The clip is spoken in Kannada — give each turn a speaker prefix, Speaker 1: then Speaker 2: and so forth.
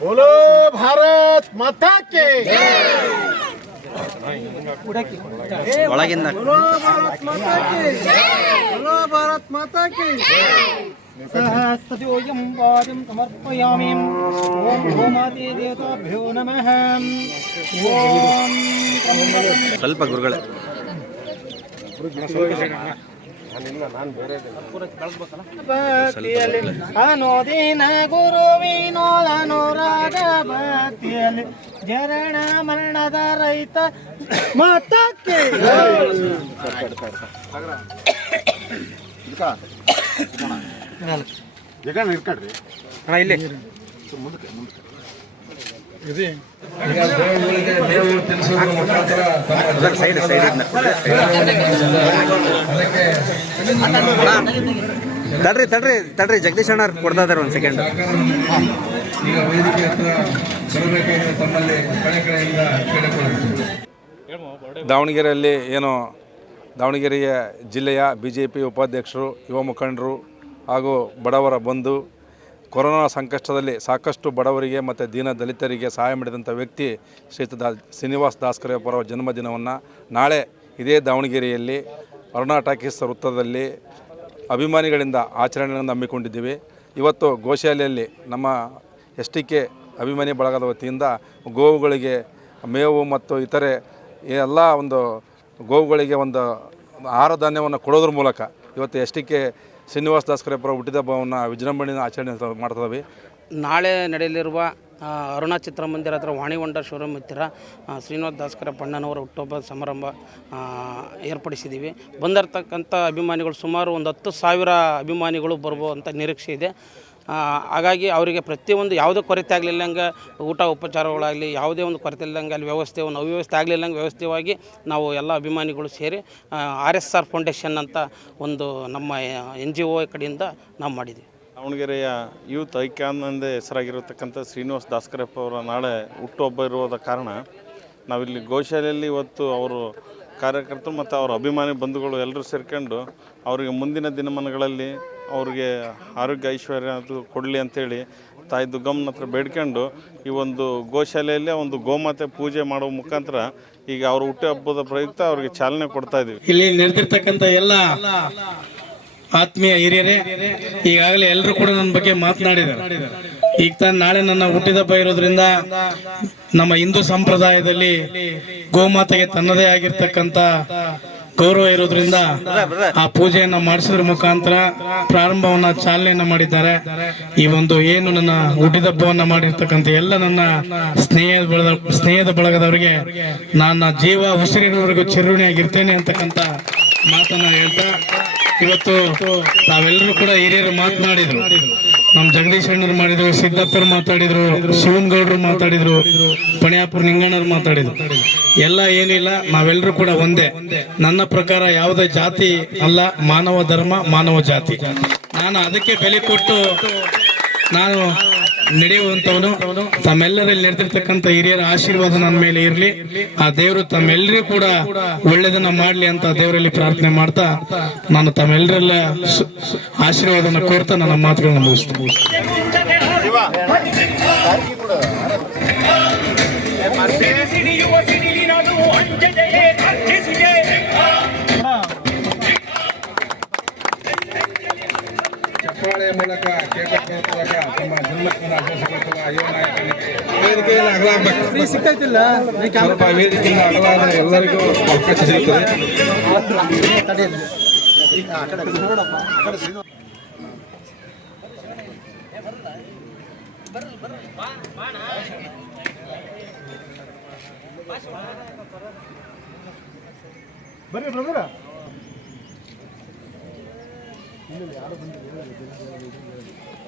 Speaker 1: बोलो भारत माता के
Speaker 2: ಒಳಗಿಂದ
Speaker 1: बोलो भारत माता की
Speaker 3: सहस्रयोऽयं वार्यं समर्पयामि ॐ भूमाते देवताभ्यो नमः ॐ त्र्यम्बकं
Speaker 2: ಸ್ವಲ್ಪ ಗುರುಗಳೇ
Speaker 3: ಭಕ್ತಿಯಲ್ಲಿ ಅನುದಿನ ಗುರುವಿನೋಳ ಅನುರಾಗ ಭಕ್ತಿಯಲ್ಲಿ ಜರಣ ಮರಣದ ರೈತ ಮತಕ್ಕೆ
Speaker 1: ಈಗ ನಿಲ್ಕಡ್ರಿ
Speaker 3: ಇಲ್ಲಿ
Speaker 2: ಸೈಡ್ ಸೈಡ್ ತಡ್ರಿ ತಡ್ರಿ ತಡ್ರಿ ಜಗದೀಶ್ ಅಣ್ಣ ಕೊಡ್ತಾ ಇದಾರೆ ಒಂದು ಸೆಕೆಂಡ್
Speaker 4: ಈಗ ವೇದಿಕೆ ಹತ್ರ ಬರಬೇಕಾದ್ರೆ ತಮ್ಮಲ್ಲಿ ಕಡೆ ಕಡೆಯಿಂದ ಕೇಳಿಕೊಳ್ಳುತ್ತೇವೆ
Speaker 5: ದಾವಣಗೆರೆಯಲ್ಲಿ ಏನು ದಾವಣಗೆರೆಯ ಜಿಲ್ಲೆಯ ಬಿ ಜೆ ಪಿ ಉಪಾಧ್ಯಕ್ಷರು ಯುವ ಮುಖಂಡರು ಹಾಗೂ ಬಡವರ ಬಂಧು ಕೊರೋನಾ ಸಂಕಷ್ಟದಲ್ಲಿ ಸಾಕಷ್ಟು ಬಡವರಿಗೆ ಮತ್ತು ದೀನ ದಲಿತರಿಗೆ ಸಹಾಯ ಮಾಡಿದಂಥ ವ್ಯಕ್ತಿ ಶ್ರೀಯುತ ದಾ ಶ್ರೀನಿವಾಸ್ ಅವರ ಜನ್ಮದಿನವನ್ನು ನಾಳೆ ಇದೇ ದಾವಣಗೆರೆಯಲ್ಲಿ ಅರುಣಾ ಟಾಕೀಸ್ ವೃತ್ತದಲ್ಲಿ ಅಭಿಮಾನಿಗಳಿಂದ ಆಚರಣೆಯನ್ನು ಹಮ್ಮಿಕೊಂಡಿದ್ದೀವಿ. ಇವತ್ತು ಗೋಶಾಲೆಯಲ್ಲಿ ನಮ್ಮ ಎಸ್ ಟಿ ಕೆ ಅಭಿಮಾನಿ ಬಳಗದ ವತಿಯಿಂದ ಗೋವುಗಳಿಗೆ ಮೇವು ಮತ್ತು ಇತರೆ ಎಲ್ಲ ಒಂದು ಗೋವುಗಳಿಗೆ ಒಂದು ಆಹಾರ ಧಾನ್ಯವನ್ನು ಕೊಡೋದ್ರ ಮೂಲಕ ಇವತ್ತು ಎಸ್ ಶ್ರೀನಿವಾಸ ಪರ ಹುಟ್ಟಿದ ಹಬ್ಬವನ್ನು ವಿಜೃಂಭಣೆಯಿಂದ ಆಚರಣೆ ಮಾಡ್ತದವಿ.
Speaker 6: ನಾಳೆ ನಡೆಯಲಿರುವ ಅರುಣ ಚಿತ್ರಮಂದಿರ ಹತ್ರ ವಾಣಿವಂಡ ಶೋರೂಮ್ ಹತ್ತಿರ ಶ್ರೀನಿವಾಸ ದಾಸ್ಕರ ಪಣ್ಣನವರ ಹುಟ್ಟುಹಬ್ಬ ಸಮಾರಂಭ ಏರ್ಪಡಿಸಿದ್ದೀವಿ. ಬಂದಿರತಕ್ಕಂಥ ಅಭಿಮಾನಿಗಳು ಸುಮಾರು ಒಂದು ಹತ್ತು ಸಾವಿರ ಅಭಿಮಾನಿಗಳು ಬರ್ಬೋದಂಥ ನಿರೀಕ್ಷೆ ಇದೆ. ಹಾಗಾಗಿ ಅವರಿಗೆ ಪ್ರತಿಯೊಂದು ಯಾವುದೇ ಕೊರತೆ ಆಗಲಿಲ್ಲಂಗೆ ಊಟ ಉಪಚಾರಗಳಾಗಲಿ, ಯಾವುದೇ ಒಂದು ಕೊರತೆ ಇಲ್ಲದಂಗೆ ಅಲ್ಲಿ ವ್ಯವಸ್ಥೆ ಒಂದು ಅವ್ಯವಸ್ಥೆ ಆಗಲಿಲ್ಲಂಗೆ ವ್ಯವಸ್ಥೆಯಾಗಿ ನಾವು ಎಲ್ಲ ಅಭಿಮಾನಿಗಳು ಸೇರಿ ಆರ್ ಎಸ್ ಆರ್ ಫೌಂಡೇಶನ್ ಅಂತ ಒಂದು ನಮ್ಮ ಎನ್ ಜಿ ಒ ಕಡೆಯಿಂದ ನಾವು ಮಾಡಿದ್ವಿ.
Speaker 7: ದಾವಣಗೆರೆಯ ಯೂತ್ ಐಕ್ಯಾನಂದೇ ಹೆಸರಾಗಿರತಕ್ಕಂಥ ಶ್ರೀನಿವಾಸ್ ದಾಸ್ಕರಪ್ಪ ಅವರ ನಾಳೆ ಹುಟ್ಟುಹಬ್ಬ ಇರುವುದ ಕಾರಣ ನಾವಿಲ್ಲಿ ಗೋಶಾಲೆಯಲ್ಲಿ ಇವತ್ತು ಅವರು ಕಾರ್ಯಕರ್ತರು ಮತ್ತು ಅವರ ಅಭಿಮಾನಿ ಬಂಧುಗಳು ಎಲ್ಲರೂ ಸೇರ್ಕೊಂಡು ಅವರಿಗೆ ಮುಂದಿನ ದಿನಮಾನಗಳಲ್ಲಿ ಅವ್ರಿಗೆ ಆರೋಗ್ಯ ಐಶ್ವರ್ಯ ಅದು ಕೊಡಲಿ ಅಂಥೇಳಿ ತಾಯಿ ದುಗ್ಗಮ್ಮನ ಹತ್ರ ಬೇಡ್ಕೊಂಡು ಈ ಒಂದು ಗೋಶಾಲೆಯಲ್ಲೇ ಒಂದು ಗೋಮಾತೆ ಪೂಜೆ ಮಾಡುವ ಮುಖಾಂತರ ಈಗ ಅವ್ರ ಹುಟ್ಟುಹಬ್ಬದ ಪ್ರಯುಕ್ತ ಅವ್ರಿಗೆ ಚಾಲನೆ ಕೊಡ್ತಾ ಇದ್ದೀವಿ
Speaker 8: ಇಲ್ಲಿ ನಡೆದಿರ್ತಕ್ಕಂಥ ಎಲ್ಲ ಆತ್ಮೀಯ ಹಿರಿಯರೇ, ಈಗಾಗಲೇ ಎಲ್ಲರೂ ಕೂಡ ನನ್ನ ಬಗ್ಗೆ ಮಾತನಾಡಿದ್ದಾರೆ. ಈಗ ತಾನು ನಾಳೆ ನನ್ನ ಹುಟ್ಟಿದಬ್ಬ ಇರೋದ್ರಿಂದ ನಮ್ಮ ಹಿಂದೂ ಸಂಪ್ರದಾಯದಲ್ಲಿ ಗೋಮಾತೆಗೆ ತನ್ನದೇ ಆಗಿರ್ತಕ್ಕಂಥ ಗೌರವ ಇರೋದ್ರಿಂದ ಆ ಪೂಜೆಯನ್ನ ಮಾಡಿಸೋದ್ರ ಮುಖಾಂತರ ಪ್ರಾರಂಭವನ್ನ ಚಾಲನೆಯನ್ನ ಮಾಡಿದ್ದಾರೆ. ಈ ಒಂದು ಏನು ನನ್ನ ಹುಟ್ಟಿದಬ್ಬವನ್ನ ಮಾಡಿರ್ತಕ್ಕಂಥ ಎಲ್ಲ ನನ್ನ ಸ್ನೇಹ ಬಳಗ ಸ್ನೇಹದ ಬಳಗದವರಿಗೆ ನನ್ನ ಜೀವ ಉಸಿರಿನವರೆಗೂ ಚಿರುಣಿಯಾಗಿರ್ತೇನೆ ಅಂತಕ್ಕಂಥ ಮಾತನ್ನ ಹೇಳ್ತಾ ಇವತ್ತು ತಾವೆಲ್ಲರೂ ಕೂಡ ಹಿರಿಯರು ಮಾತನಾಡಿದ್ರು. ನಮ್ ಜಗದೀಶ್ ಅಣ್ಣರು ಮಾಡಿದ್ರು ಸಿದ್ದಪ್ಪರು ಮಾತಾಡಿದ್ರು, ಶಿವನ್ಗೌಡರು ಮಾತಾಡಿದ್ರು, ಪಣಿಯಾಪುರ ನಿಂಗಣ್ಣರು ಮಾತಾಡಿದ್ರು. ಎಲ್ಲ ಏನಿಲ್ಲ ನಾವೆಲ್ಲರೂ ಕೂಡ ಒಂದೇ. ನನ್ನ ಪ್ರಕಾರ ಯಾವುದೇ ಜಾತಿ ಅಲ್ಲ, ಮಾನವ ಧರ್ಮ, ಮಾನವ ಜಾತಿ. ನಾನು ಅದಕ್ಕೆ ಬೆಲೆ ಕೊಟ್ಟು ನಾನು ನಡೆಯುವಂತವನು ತಮ್ಮೆಲ್ಲರಲ್ಲಿ ನಡೆದಿರ್ತಕ್ಕಂಥ ಹಿರಿಯರ ಆಶೀರ್ವಾದ ನನ್ನ ಮೇಲೆ ಇರಲಿ. ಆ ದೇವರು ತಮ್ಮೆಲ್ಲರೂ ಕೂಡ ಒಳ್ಳೇದನ್ನ ಮಾಡಲಿ ಅಂತ ದೇವರಲ್ಲಿ ಪ್ರಾರ್ಥನೆ ಮಾಡ್ತಾ ನಾನು ತಮ್ಮೆಲ್ಲರೆಲ್ಲ ಆಶೀರ್ವಾದನ ಕೋರ್ತಾ ನನ್ನ ಮಾತುಗಳನ್ನು ಮುಗಿಸ್ತೀನಿ.
Speaker 4: ಚಪ್ಪಾಳೆಯ ಮೂಲಕ ಮೂಲಕ ತಮ್ಮ ಜನ್ಮದಿನ ಆಚರಿಸಿಕೊಳ್ಳುವ ಯುವ ನಾಯಕನಿಗೆ ವೇದಿಕೆಯಲ್ಲಿ ಅಗಲಾಗಬೇಕು ಸ್ವಲ್ಪ ವೇದಿಕೆಯಿಂದ ಎಲ್ಲರಿಗೂ ಅವಕಾಶ ಸಿಗುತ್ತದೆ
Speaker 1: ಬರ್ರಿ ಬ್ರದರ 있는데 알아본데 연락이 되는 거예요.